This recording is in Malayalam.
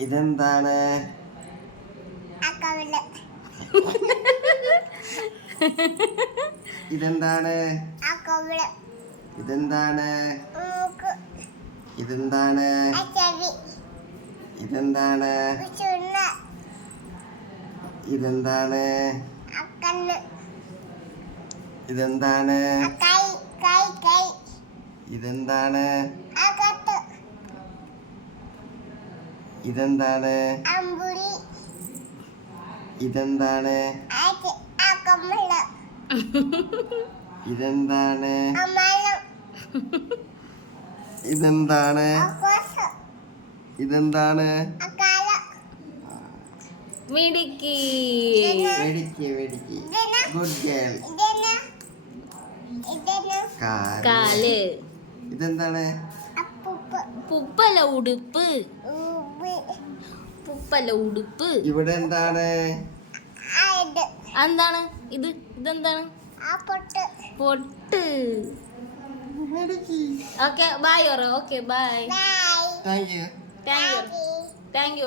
ഇതെന്താണ്? ഇതെന്താണ്? ഇതെന്താണ്? ഇതെന്താണ്? ഇതെന്താണ്? ഇതെന്താണ്? ഇതെന്താണ്? ഇതെന്താണ്? ഇതെന്താണ്? ഇതെന്താണ്? ഇതെന്താണ്? ഇതെന്താണ്? ഇതെന്താണ്? മിടുക്കി. Good girl. കാല്. ഇതെന്താണ്? പുപ്പല ഉടുപ്പ്. പുപ്പല ഉടുപ്പ്. ഇവിടെ എന്താണ്? എന്താണ് ഇത്? ഇതെന്താണ്? പൊട്ട്. Okay bye aura. Okay bye. Thank you. Thank you.